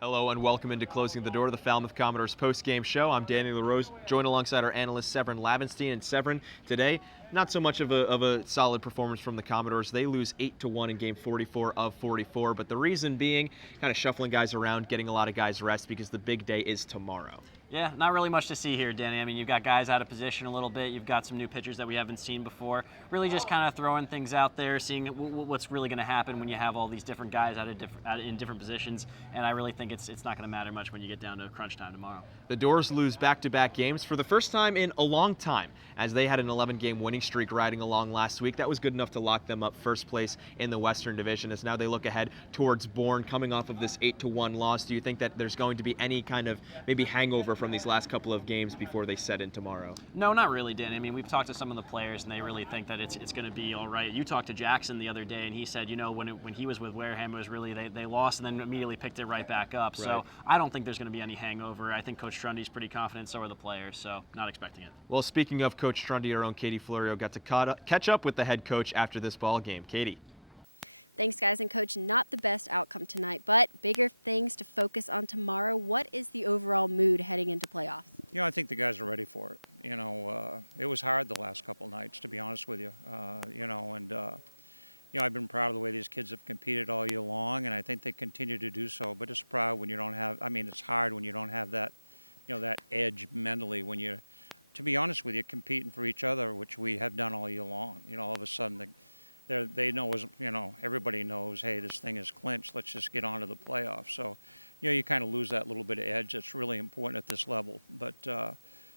Hello and welcome into Closing the Door, the Falmouth Commodores post-game show. I'm Danny Larose, joined alongside our analyst Sevrin Lavenstein. And Sevrin, today, not so much of a solid performance from the Commodores. They lose 8-1 in game 44 of 44, but the reason being kind of shuffling guys around, getting a lot of guys rest because the big day is tomorrow. Yeah, not really much to see here, Danny. I mean, you've got guys out of position a little bit. You've got some new pitchers that we haven't seen before. Really just kind of throwing things out there, seeing what's really going to happen when you have all these different guys in different positions. And I really think it's not going to matter much when you get down to crunch time tomorrow. The Dores lose back-to-back games for the first time in a long time, as they had an 11-game winning streak riding along last week. That was good enough to lock them up first place in the Western Division, as now they look ahead towards Bourne, coming off of this 8-1 loss. Do you think that there's going to be any kind of maybe hangover from these last couple of games before they set in tomorrow? No, not really, Danny. I mean, we've talked to some of the players, and they really think that it's going to be all right. You talked to Jackson the other day, and he said, when he was with Wareham, it was really they lost and then immediately picked it right back up. Right. So I don't think there's going to be any hangover. I think Coach Trundy's pretty confident, so are the players, so not expecting it. Well, speaking of Coach Trundy, our own Katie Florio got to catch up with the head coach after this ball game. Katie. Thanks, guys. And Coach, not the best outcome tonight, but bigger things to focus on tomorrow. What is the overall mood heading into playoffs? I think the guys are ready for it. It was hard the last couple of nights, to be honest with you. I've been proud of the way these kids have competed all year long, and I think they continue to do so. But it's proud when you don't have. It's hard when you don't have that, that edge mentally when you're, to be honest with you, competing for each other, which we have done all year long. All of a sudden they know, everybody knows, hey, this thing is clinched. Let's just get on to the playoffs. So, you kind of lose that little bit of edge. It's really important at this level. But,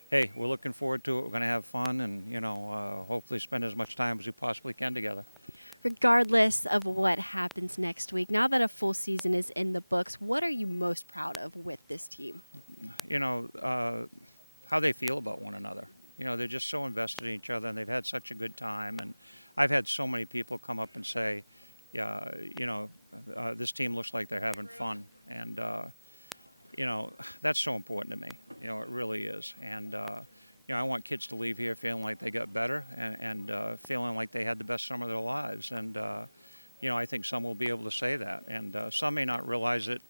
hey, we're looking forward to it. We're going to have fun and, hopefully spend as much time as we possibly can together. Regardless of what happens next week, now that a full season is in the books, what are you most proud of with this team? How they feel about one another. They're just so invested in each other, and they've had such a good time. And I've had so many people come up and say, this team looks like they're having fun. And, that's so important to me. It really is. And, I want kids to leave here feeling like they got better and feeling like they had the best summer of their lives. And, I think some will be able to say that. And some may not realize it,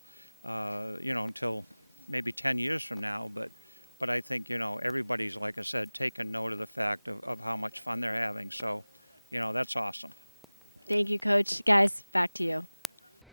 until maybe 10 years from now. But I think, everybody's, like I said, taking note of the fact of how much fun they're having. So, that's awesome. Thank you, Coach. Guys, back to you.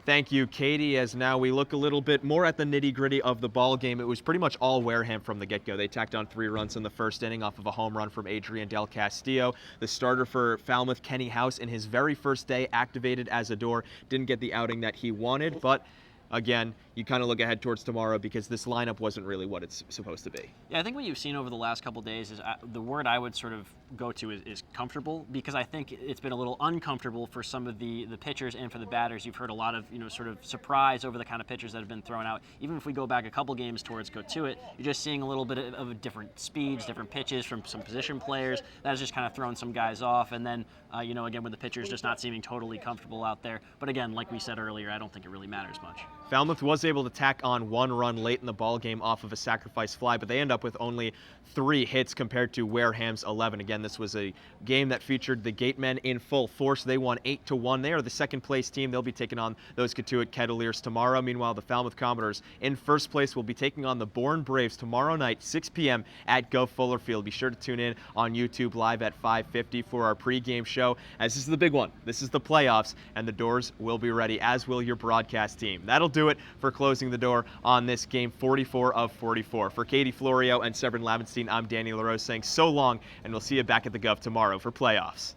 Thank you, Katie. As now we look a little bit more at the nitty-gritty of the ball game. It was pretty much all Wareham from the get-go. They tacked on 3 runs in the first inning off of a home run from Adrian Del Castillo. The starter for Falmouth, Kenny House, in his very first day activated as a Dore, didn't get the outing that he wanted, but again, you kind of look ahead towards tomorrow because this lineup wasn't really what it's supposed to be. Yeah, I think what you've seen over the last couple of days is the word I would sort of go to is comfortable, because I think it's been a little uncomfortable for some of the pitchers and for the batters. You've heard a lot of sort of surprise over the kind of pitchers that have been thrown out. Even if we go back a couple games towards Go To It, you're just seeing a little bit of different speeds, different pitches from some position players. That has just kind of thrown some guys off. And then again, with the pitchers just not seeming totally comfortable out there. But again, like we said earlier, I don't think it really matters much. Falmouth was able to tack on 1 run late in the ball game off of a sacrifice fly, but they end up with only 3 hits compared to Wareham's 11. Again, this was a game that featured the Gatemen in full force. They won 8-1. They are the second place team. They'll be taking on those Katuitt Kettleers tomorrow. Meanwhile, the Falmouth Commodores in first place will be taking on the Bourne Braves tomorrow night, 6 p.m. at Go Fuller Field. Be sure to tune in on YouTube live at 5:50 for our pregame show, as this is the big one. This is the playoffs, and the Dores will be ready, as will your broadcast team. That'll do it for Closing the Door on this game 44 of 44. For Katie Florio and Sevrin Lavenstein, I'm Danny Larose saying so long, and we'll see you back at the Gov tomorrow for playoffs.